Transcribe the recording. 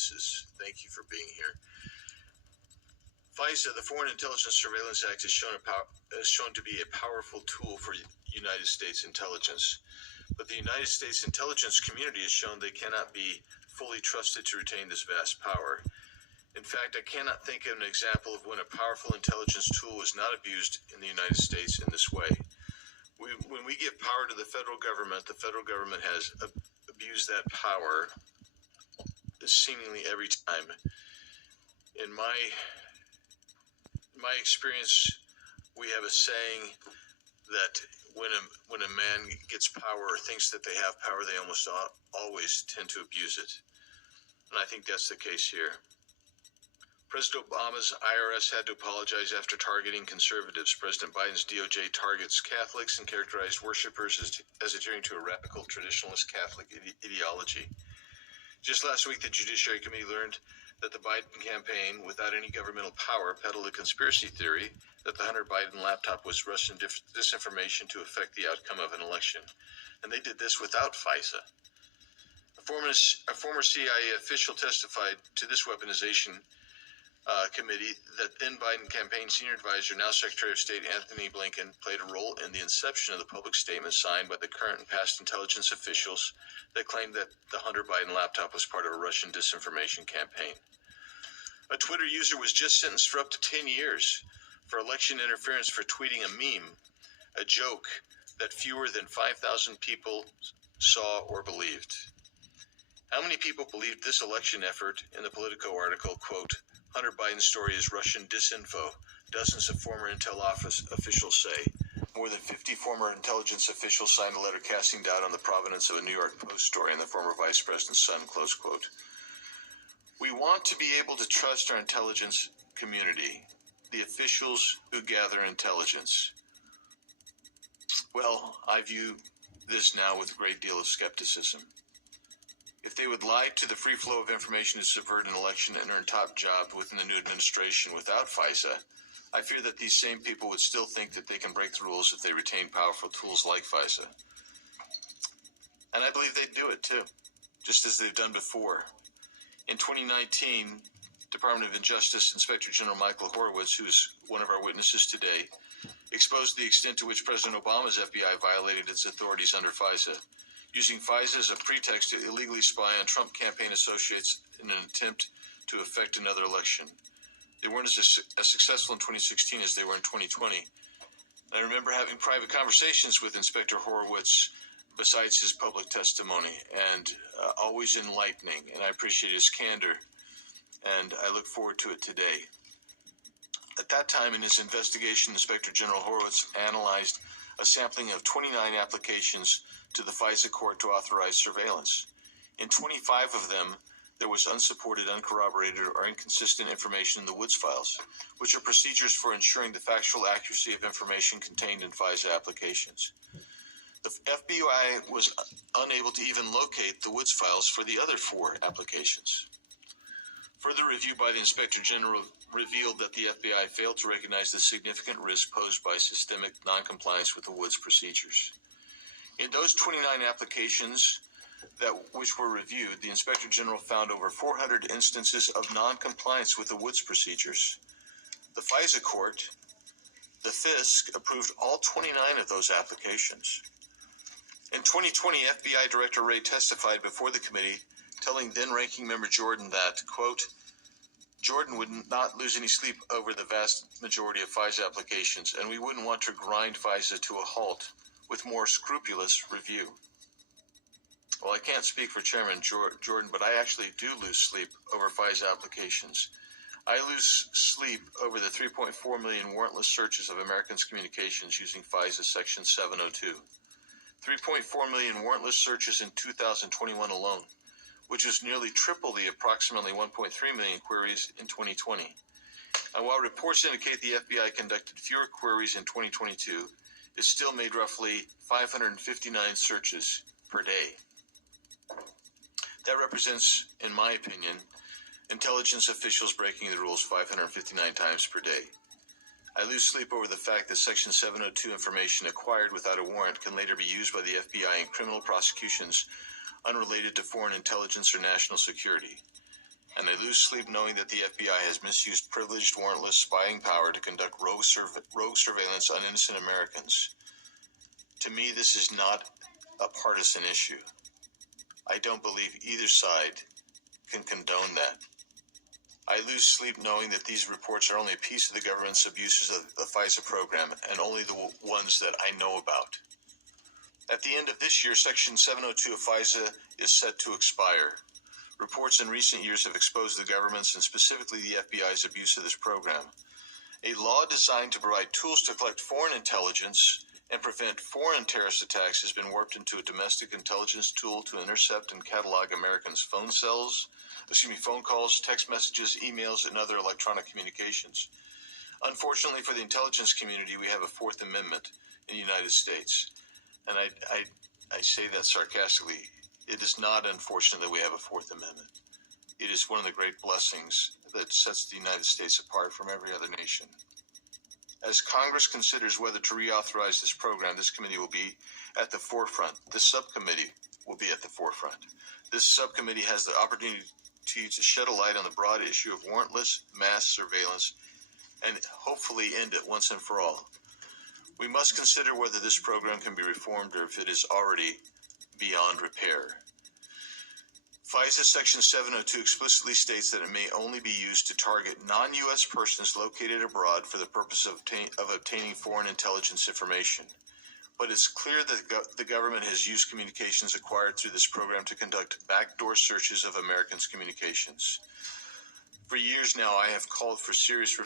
witnesses. Thank you for being here. FISA, the Foreign Intelligence Surveillance Act, is shown to be a powerful tool for United States intelligence. But the United States intelligence community has shown they cannot be fully trusted to retain this vast power. In fact, I cannot think of an example of when a powerful intelligence tool was not abused in the United States in this way. When we give power to the federal government has abused that power seemingly every time. In my experience, we have a saying that when a man gets power or thinks that they have power, they almost always tend to abuse it. And I think that's the case here. President Obama's IRS had to apologize after targeting conservatives. President Biden's DOJ targets Catholics and characterized worshipers as adhering to a radical traditionalist Catholic ideology. Just last week, the Judiciary Committee learned that the Biden campaign, without any governmental power, peddled a conspiracy theory that the Hunter Biden laptop was Russian disinformation to affect the outcome of an election. And they did this without FISA. A former CIA official testified to this weaponization committee that then Biden campaign senior advisor, now Secretary of State Anthony Blinken, played a role in the inception of the public statement signed by the current and past intelligence officials that claimed that the Hunter Biden laptop was part of a Russian disinformation campaign. A Twitter user was just sentenced for up to 10 years for election interference for tweeting a meme, a joke that fewer than 5,000 people saw or believed. How many people believed this election effort in the Politico article, quote, Hunter Biden's story is Russian disinfo, dozens of former intel office officials say. More than 50 former intelligence officials signed a letter casting doubt on the provenance of a New York Post story and the former vice president's son, close quote. We want to be able to trust our intelligence community, the officials who gather intelligence. Well, I view this now with a great deal of skepticism. If they would lie to the free flow of information to subvert an election and earn top jobs within the new administration without FISA, I fear that these same people would still think that they can break the rules if they retain powerful tools like FISA. And I believe they'd do it too, just as they've done before. In 2019, Department of Justice Inspector General Michael Horowitz, who is one of our witnesses today, exposed the extent to which President Obama's FBI violated its authorities under FISA, using FISA as a pretext to illegally spy on Trump campaign associates in an attempt to affect another election. They weren't as successful in 2016 as they were in 2020. I remember having private conversations with Inspector Horowitz besides his public testimony, and always enlightening, and I appreciate his candor, and I look forward to it today. At that time in his investigation, Inspector General Horowitz analyzed a sampling of 29 applications to the FISA court to authorize surveillance. In 25 of them, there was unsupported, uncorroborated, or inconsistent information in the Woods files, which are procedures for ensuring the factual accuracy of information contained in FISA applications. The FBI was unable to even locate the Woods files for the other 4 applications. Further review by the Inspector General revealed that the FBI failed to recognize the significant risk posed by systemic noncompliance with the Woods procedures. In those 29 applications which were reviewed, the Inspector General found over 400 instances of noncompliance with the Woods procedures. The FISA court, the FISC, approved all 29 of those applications. In 2020, FBI Director Wray testified before the committee, telling then-ranking member Jordan that, quote, Jordan would not lose any sleep over the vast majority of FISA applications, and we wouldn't want to grind FISA to a halt with more scrupulous review. Well, I can't speak for Chairman Jordan, but I actually do lose sleep over FISA applications. I lose sleep over the 3.4 million warrantless searches of Americans' communications using FISA Section 702. 3.4 million warrantless searches in 2021 alone, which is nearly triple the approximately 1.3 million queries in 2020. And while reports indicate the FBI conducted fewer queries in 2022, it still made roughly 559 searches per day. That represents, in my opinion, intelligence officials breaking the rules 559 times per day. I lose sleep over the fact that Section 702 information acquired without a warrant can later be used by the FBI in criminal prosecutions unrelated to foreign intelligence or national security. and I lose sleep knowing that the FBI has misused privileged, warrantless spying power to conduct rogue surveillance on innocent Americans. To me, this is not a partisan issue. I don't believe either side can condone that. I lose sleep knowing that these reports are only a piece of the government's abuses of the FISA program, and only the ones that I know about. At the end of this year, Section 702 of FISA is set to expire. Reports in recent years have exposed the government's, and specifically the FBI's, abuse of this program. A law designed to provide tools to collect foreign intelligence and prevent foreign terrorist attacks has been warped into a domestic intelligence tool to intercept and catalog Americans' phone calls, text messages, emails, and other electronic communications. Unfortunately for the intelligence community, we have a Fourth Amendment in the United States. And I say that sarcastically. It is not unfortunate that we have a Fourth Amendment. It is one of the great blessings that sets the United States apart from every other nation. As Congress considers whether to reauthorize this program, this committee will be at the forefront. This subcommittee will be at the forefront. This subcommittee has the opportunity to shed a light on the broad issue of warrantless mass surveillance and hopefully end it once and for all. We must consider whether this program can be reformed or if it is already beyond repair. FISA Section 702 explicitly states that it may only be used to target non-U.S. persons located abroad for the purpose of obtaining foreign intelligence information. But it's clear that the government has used communications acquired through this program to conduct backdoor searches of Americans' communications. For years now, I have called for serious